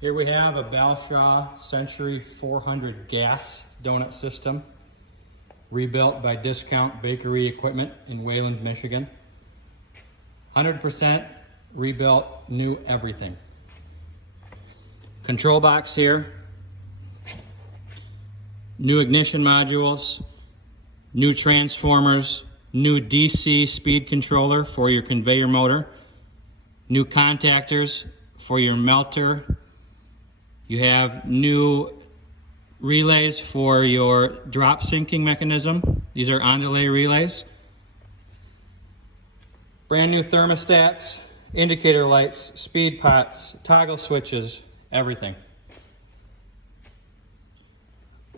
Here we have a Belshaw C400G gas donut system, rebuilt by Discount Bakery Equipment in Wayland, Michigan. 100% rebuilt, new everything. Control box here, new ignition modules, new transformers, new DC speed controller for your conveyor motor, new contactors for your melter. You have new relays for your drop sinking mechanism. These are on delay relays. Brand new thermostats, indicator lights, speed pots, toggle switches, everything.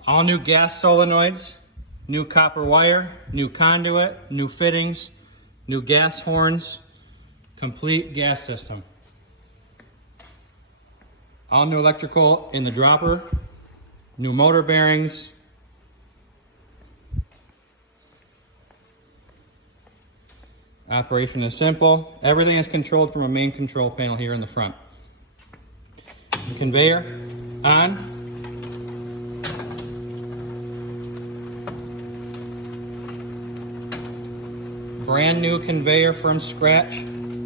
All new gas solenoids, new copper wire, new conduit, new fittings, new gas horns, complete gas system. All new electrical in the dropper, new motor bearings, operation is simple. Everything is controlled from a main control panel here in the front. The conveyor on. Brand new conveyor from scratch,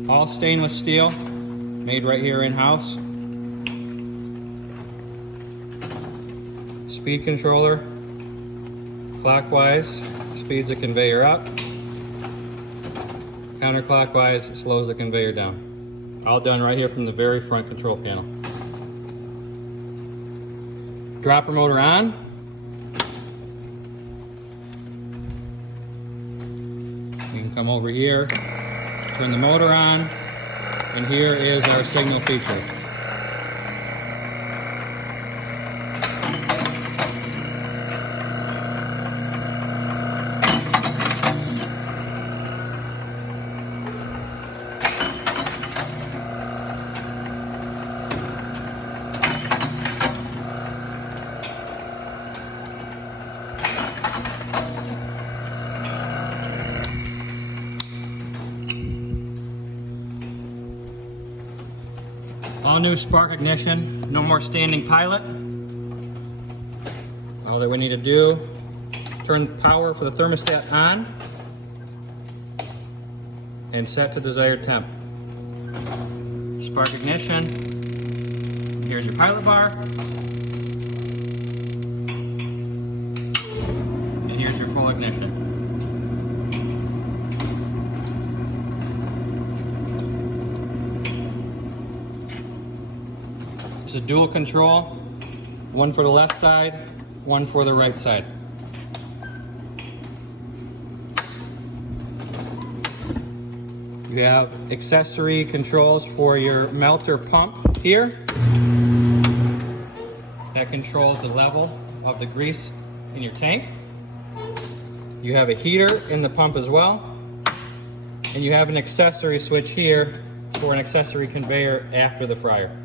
all stainless steel, made right here in-house. Speed controller, clockwise speeds the conveyor up, counterclockwise slows the conveyor down. All done right here from the very front control panel. Dropper motor on. You can come over here, turn the motor on, and here is our signal feature. All new spark ignition, no more standing pilot. All that we need to do, turn power for the thermostat on and set to desired temp. Spark ignition, here's your pilot bar, and here's your full ignition. This is dual control, one for the left side, one for the right side. You have accessory controls for your melter pump here. That controls the level of the grease in your tank. You have a heater in the pump as well. And you have an accessory switch here for an accessory conveyor after the fryer.